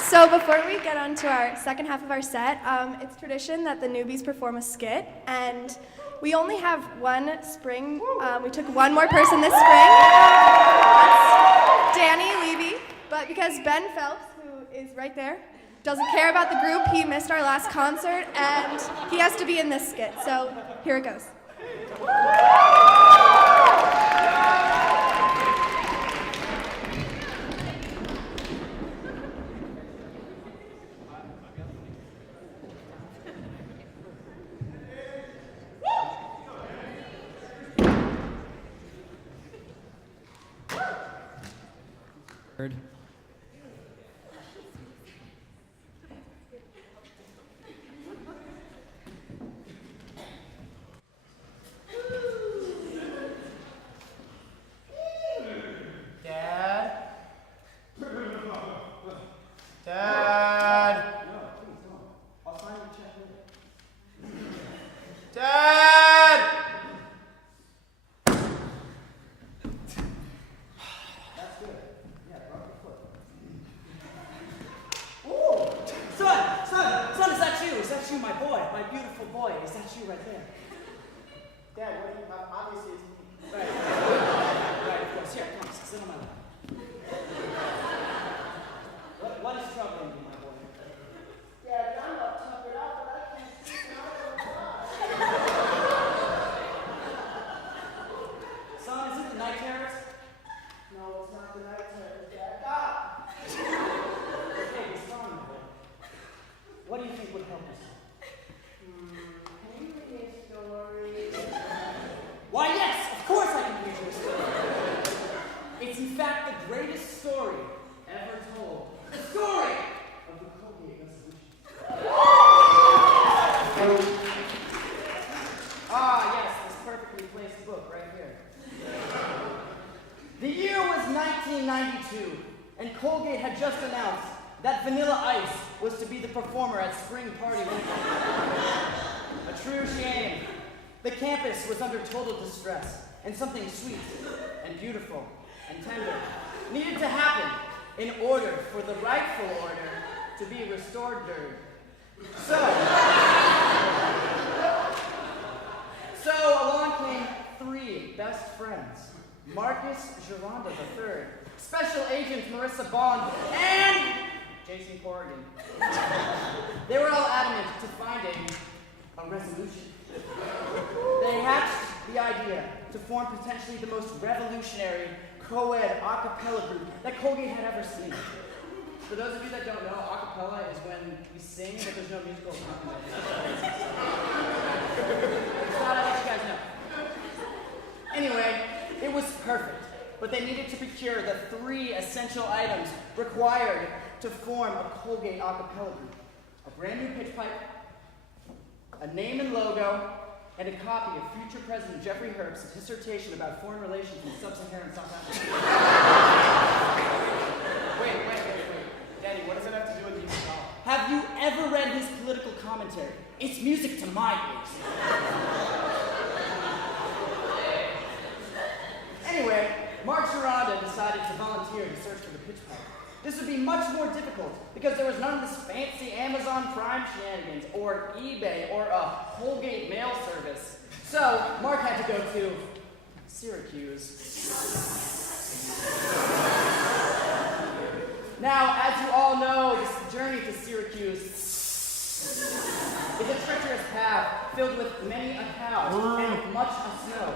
So before we get on to our second half of our set, it's tradition that the newbies perform a skit, and we only have one spring. We took one more person this spring. That's Danny Levy, but because Ben Phelps, who is right there, doesn't care about the group, he missed our last concert, and he has to be in this skit. So here it goes. The year was 1992, and Colgate had just announced that Vanilla Ice was to be the performer at Spring Party Weekend. A true shame. The campus was under total distress, and something sweet and beautiful and tender needed to happen in order for the rightful order to be restored. So along came three best friends. Marcus Gironda III, Special Agent Marissa Bond, and Jason Corrigan. They were all adamant to finding a resolution. They hatched the idea to form potentially the most revolutionary co-ed a cappella group that Colgate had ever seen. For those of you that don't know, a cappella is when we sing, but there's no musical accompaniment. It's not how you guys know. Anyway, it was perfect, but they needed to procure the three essential items required to form a Colgate a cappella group. A brand new pitch pipe, a name and logo, and a copy of future President Jeffrey Herbst's dissertation about foreign relations in sub-Saharan South Africa. Wait. Danny, what does that have to do with music? Have you ever read his political commentary? It's music to my ears. Anyway, Mark Gironda decided to volunteer to search for the pitch pipe. This would be much more difficult because there was none of this fancy Amazon Prime shenanigans or eBay or a Colgate mail service. So Mark had to go to Syracuse. Now, as you all know, this journey to Syracuse is a treacherous path filled with many a cow and much a snow.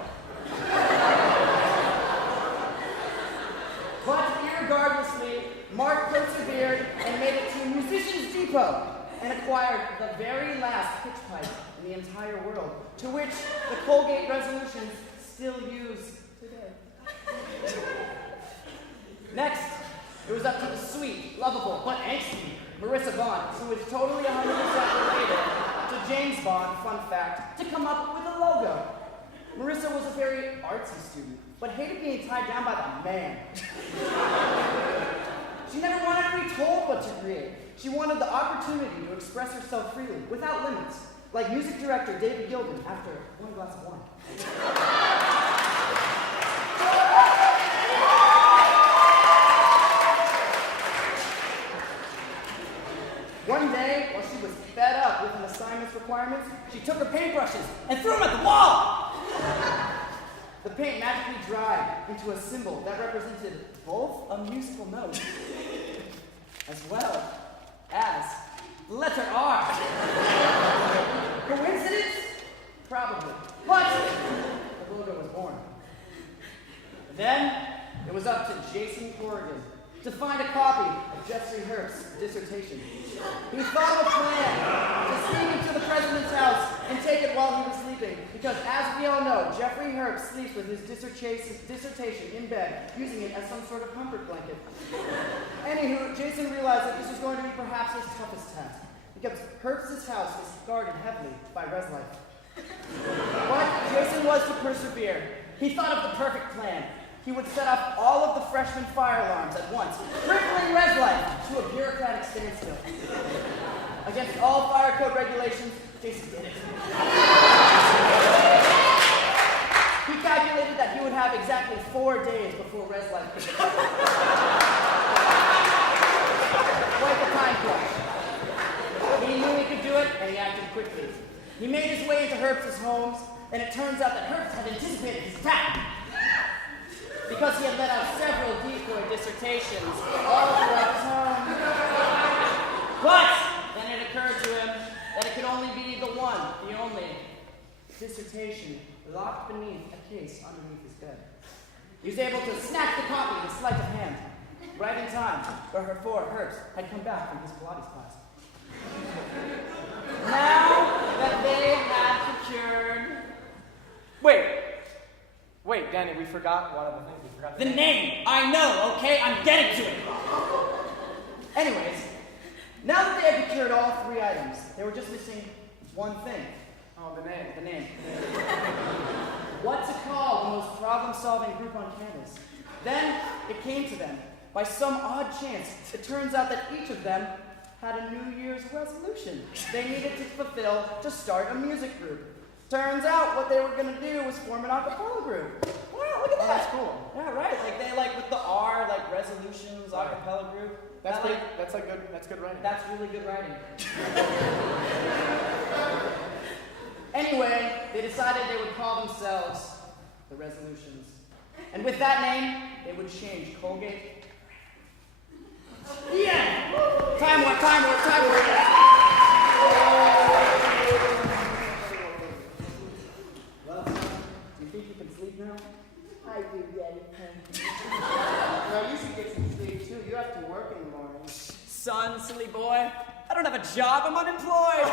But irregardlessly, Mark persevered and made it to Musicians Depot and acquired the very last pitch pipe in the entire world, to which the Colgate resolutions still use today. Next, it was up to the sweet, lovable, but angsty Marissa Bond, who is totally 100% related to James Bond, fun fact, to come up with a logo. Marissa was a very artsy student, but hated being tied down by the man. She never wanted to be told what to create. She wanted the opportunity to express herself freely, without limits, like music director David Gilden after one glass of wine. requirements, she took her paintbrushes and threw them at the wall. The paint magically dried into a symbol that represented both a musical note as well as the letter R. Coincidence? Probably. But the logo was born. Then it was up to Jason Corrigan to find a copy of Jeffrey Herbst's dissertation. He thought of a plan to sneak into the president's house and take it while he was sleeping, because as we all know, Jeffrey Herbst sleeps with his dissertation in bed, using it as some sort of comfort blanket. Anywho, Jason realized that this was going to be perhaps his toughest task, because Herbst's house is guarded heavily by res life. But Jason was to persevere. He thought of the perfect plan. He would set off all of the freshman fire alarms at once, crippling res life to a bureaucratic standstill. Against all fire code regulations, Jason did it. He calculated that he would have exactly 4 days before res life could be quite the time crunch. He knew he could do it, and he acted quickly. He made his way into Herbst's homes, and it turns out that Herbst had anticipated his attack, because he had let out several decoy dissertations all throughout his home. But then it occurred to him that it could only be the one, the only dissertation locked beneath a case underneath his bed. He was able to snatch the copy with sleight of hand, right in time before Herbst had come back from his Pilates class. Now that they had secured... Wait, Danny, we forgot one of the things. We forgot the name! I know, okay? I'm getting to it! Anyways, now that they had procured all 3 items, they were just missing one thing. Oh, the name. The name. What to call the most problem-solving group on campus. Then it came to them. By some odd chance, it turns out that each of them had a New Year's resolution they needed to fulfill to start a music group. Turns out what they were going to do was form an a cappella group. Wow, look at that. That's cool. Yeah, right. Like they with the R, like resolutions, a cappella group. That's good writing. That's really good writing. Anyway, they decided they would call themselves the Resolutions. And with that name, they would change Colgate. Yeah! Time warp. Well, do you think you can sleep now? I do, Daddy. Well, you should get some sleep too. You have to work in the morning. Son, silly boy. I don't have a job. I'm unemployed.